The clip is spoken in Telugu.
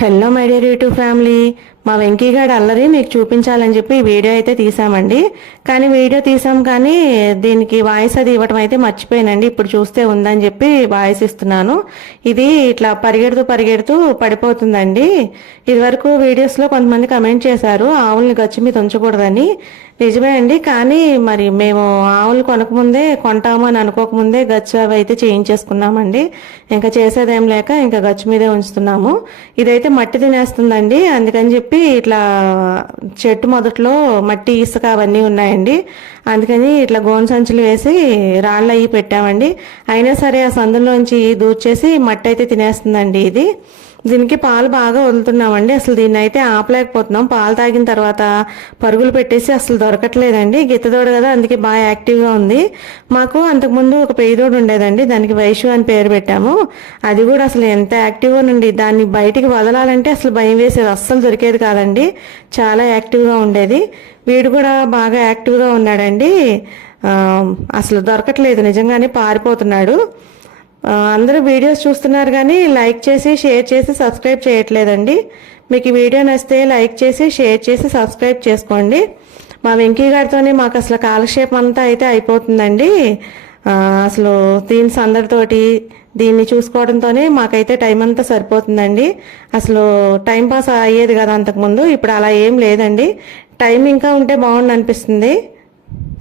Hello my dear YouTube family. మా వెంకీగాడు అల్లరి మీకు చూపించాలని చెప్పి వీడియో అయితే తీసామండి. కానీ వీడియో తీసాం కానీ దీనికి వాయిస్ అది ఇవ్వటం అయితే మర్చిపోయానండి. ఇప్పుడు చూస్తే ఉందని చెప్పి వాయిస్ ఇస్తున్నాను. ఇది ఇట్లా పరిగెడుతూ పరిగెడుతూ పడిపోతుందండి. ఇదివరకు వీడియోస్లో కొంతమంది కమెంట్ చేశారు ఆవుల్ని గచ్చి మీద ఉంచకూడదని. నిజమే అండి. కానీ మరి మేము ఆవులు కొనకముందే కొంటాము అని అనుకోకముందే గచ్చు అవి అయితే చేయించేసుకున్నామండి. ఇంకా చేసేదేం లేక ఇంకా గచ్చు మీదే ఉంచుతున్నాము. ఇదైతే మట్టి తినేస్తుందండి. అందుకని చెప్పి ఇట్లా చెట్టు మొదట్లో మట్టి ఇసుక అవన్నీ ఉన్నాయండి. అందుకని ఇట్లా గోను సంచులు వేసి రాళ్ళు అయ్యి పెట్టామండి. అయినా సరే ఆ సందులోంచి దూర్చేసి మట్టి అయితే తినేస్తుందండి ఇది. దీనికి పాలు బాగా వదులుతున్నామండి. అసలు దీన్ని అయితే ఆపలేకపోతున్నాం. పాలు తాగిన తర్వాత పరుగులు పెట్టేసి అసలు దొరకట్లేదండి. గిత్తదోడు కదా అందుకే బాగా యాక్టివ్గా ఉంది. మాకు అంతకుముందు ఒక పేదోడు ఉండేదండి. దానికి వైషు అని పేరు పెట్టాము. అది కూడా అసలు ఎంత యాక్టివ్గా నుండి దాన్ని బయటికి వదలాలంటే అసలు భయం వేసేది. అస్సలు దొరికేది కాదండి. చాలా యాక్టివ్గా ఉండేది. వీడు కూడా బాగా యాక్టివ్గా ఉన్నాడండి. అసలు దొరకట్లేదు. నిజంగానే పారిపోతున్నాడు. అందరూ వీడియోస్ చూస్తున్నారు కానీ లైక్ చేసి షేర్ చేసి సబ్స్క్రైబ్ చేయట్లేదండి. మీకు ఈ వీడియో నచ్చితే లైక్ చేసి షేర్ చేసి సబ్స్క్రైబ్ చేసుకోండి. మా వెంకీ గారితోనే మాకు అసలు కాలక్షేపం అంతా అయితే అయిపోతుందండి. అసలు దీని సందడితోటి దీన్ని చూసుకోవడంతోనే మాకైతే టైం అంతా సరిపోతుందండి. అసలు టైం పాస్ అయ్యేది కదా అంతకుముందు ఇప్పుడు అలా ఏం లేదండి. టైం ఇంకా ఉంటే బాగుండు అనిపిస్తుంది